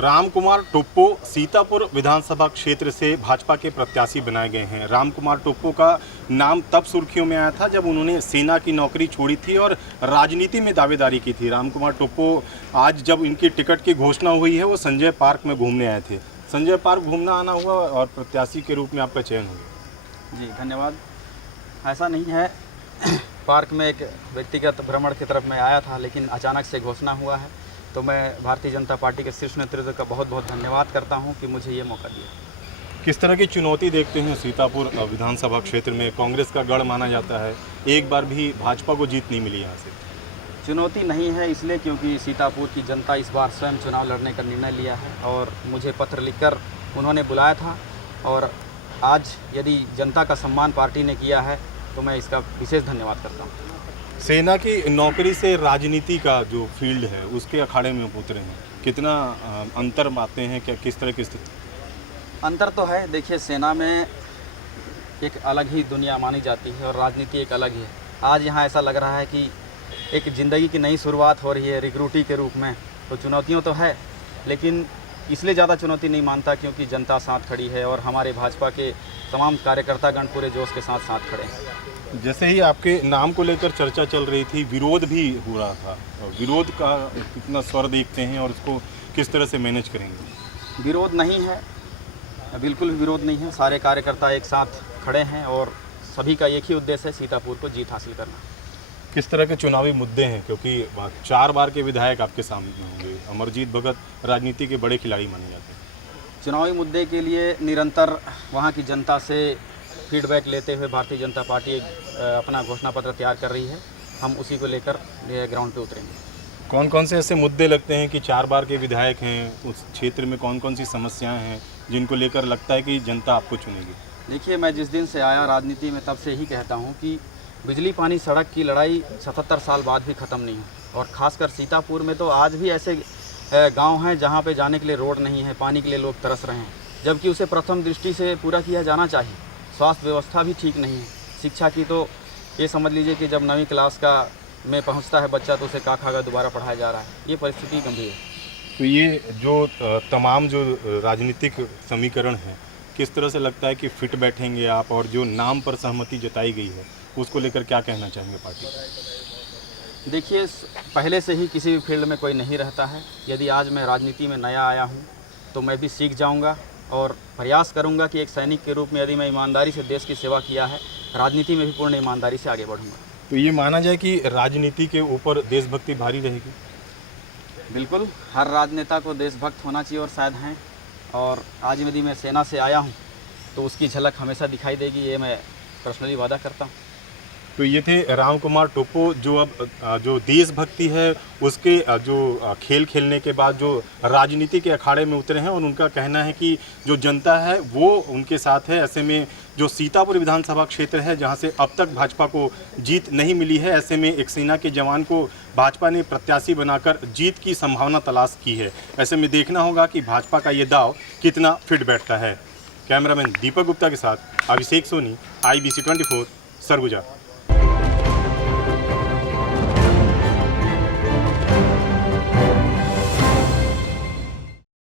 राम कुमार टोप्पो सीतापुर विधानसभा क्षेत्र से भाजपा के प्रत्याशी बनाए गए हैं। राम कुमार टोप्पो का नाम तब सुर्खियों में आया था जब उन्होंने सेना की नौकरी छोड़ी थी और राजनीति में दावेदारी की थी। राम कुमार टोप्पो आज जब इनकी टिकट की घोषणा हुई है वो संजय पार्क में घूमने आए थे। संजय पार्क घूमना आना हुआ और प्रत्याशी के रूप में आपका चयन हुआ। जी धन्यवाद। ऐसा नहीं है, पार्क में एक व्यक्तिगत भ्रमण की तरफ मैं आया था, लेकिन अचानक से घोषणा हुआ है, तो मैं भारतीय जनता पार्टी के शीर्ष नेतृत्व का बहुत बहुत धन्यवाद करता हूं कि मुझे ये मौका दिया। किस तरह की चुनौती देखते हैं सीतापुर विधानसभा क्षेत्र में? कांग्रेस का गढ़ माना जाता है, एक बार भी भाजपा को जीत नहीं मिली यहाँ से। चुनौती नहीं है इसलिए क्योंकि सीतापुर की जनता इस बार स्वयं चुनाव लड़ने का निर्णय लिया है और मुझे पत्र लिखकर उन्होंने बुलाया था, और आज यदि जनता का सम्मान पार्टी ने किया है तो मैं इसका विशेष धन्यवाद करता हूँ। सेना की नौकरी से राजनीति का जो फील्ड है उसके अखाड़े में उतरे हैं, कितना अंतर मानते हैं? क्या किस तरह की स्थिति? अंतर तो है, देखिए सेना में एक अलग ही दुनिया मानी जाती है और राजनीति एक अलग ही है। आज यहाँ ऐसा लग रहा है कि एक ज़िंदगी की नई शुरुआत हो रही है रिक्रूटी के रूप में, तो चुनौतियों तो है, लेकिन इसलिए ज़्यादा चुनौती नहीं मानता क्योंकि जनता साथ खड़ी है और हमारे भाजपा के तमाम कार्यकर्तागण पूरे जोश के साथ खड़े हैं। जैसे ही आपके नाम को लेकर चर्चा चल रही थी, विरोध भी हो रहा था, विरोध का कितना स्वर देखते हैं और उसको किस तरह से मैनेज करेंगे? विरोध नहीं है, बिल्कुल भी विरोध नहीं है। सारे कार्यकर्ता एक साथ खड़े हैं और सभी का एक ही उद्देश्य है, सीतापुर को जीत हासिल करना। किस तरह के चुनावी मुद्दे हैं, क्योंकि 4 बार के विधायक आपके सामने होंगे, अमरजीत भगत राजनीति के बड़े खिलाड़ी माने जाते हैं। चुनावी मुद्दे के लिए निरंतर वहाँ की जनता से फीडबैक लेते हुए भारतीय जनता पार्टी अपना घोषणा पत्र तैयार कर रही है, हम उसी को लेकर ग्राउंड पे उतरेंगे। कौन कौन से ऐसे मुद्दे लगते हैं कि 4 बार के विधायक हैं, उस क्षेत्र में कौन कौन सी समस्याएं हैं जिनको लेकर लगता है कि जनता आपको चुनेगी? देखिए, मैं जिस दिन से आया राजनीति में तब से ही कहता हूँ कि बिजली पानी सड़क की लड़ाई 77 साल बाद भी ख़त्म नहीं हुई, और ख़ासकर सीतापुर में तो आज भी ऐसे गांव हैं जहां पे जाने के लिए रोड नहीं है, पानी के लिए लोग तरस रहे हैं, जबकि उसे प्रथम दृष्टि से पूरा किया जाना चाहिए। स्वास्थ्य व्यवस्था भी ठीक नहीं है। शिक्षा की तो ये समझ लीजिए कि जब 9वीं क्लास का में पहुंचता है बच्चा तो उसे का दोबारा पढ़ाया जा रहा है। ये परिस्थिति गंभीर है। तो ये जो तमाम जो राजनीतिक समीकरण हैं, किस तरह से लगता है कि फिट बैठेंगे आप, और जो नाम पर सहमति जताई गई है उसको लेकर क्या कहना चाहेंगे पार्टी? देखिए, पहले से ही किसी भी फील्ड में कोई नहीं रहता है। यदि आज मैं राजनीति में नया आया हूं तो मैं भी सीख जाऊंगा और प्रयास करूंगा कि एक सैनिक के रूप में यदि मैं ईमानदारी से देश की सेवा किया है, राजनीति में भी पूर्ण ईमानदारी से आगे बढ़ूंगा। तो ये माना जाए कि राजनीति के ऊपर देशभक्ति भारी रहेगी? बिल्कुल, हर राजनेता को देशभक्त होना चाहिए और शायद हैं, और आज यदि मैं सेना से आया हूँ तो उसकी झलक हमेशा दिखाई देगी, ये मैं पर्सनली वादा करता हूँ। तो ये थे राम कुमार टोप्पो, जो अब जो देशभक्ति है उसके जो खेल खेलने के बाद जो राजनीति के अखाड़े में उतरे हैं, और उनका कहना है कि जो जनता है वो उनके साथ है। ऐसे में जो सीतापुर विधानसभा क्षेत्र है जहां से अब तक भाजपा को जीत नहीं मिली है, ऐसे में एक सेना के जवान को भाजपा ने प्रत्याशी बनाकर जीत की संभावना तलाश की है। ऐसे में देखना होगा कि भाजपा का ये दाव कितना फिट बैठता है। कैमरामैन दीपक गुप्ता के साथ अभिषेक सोनी, IBC 24 सरगुजा।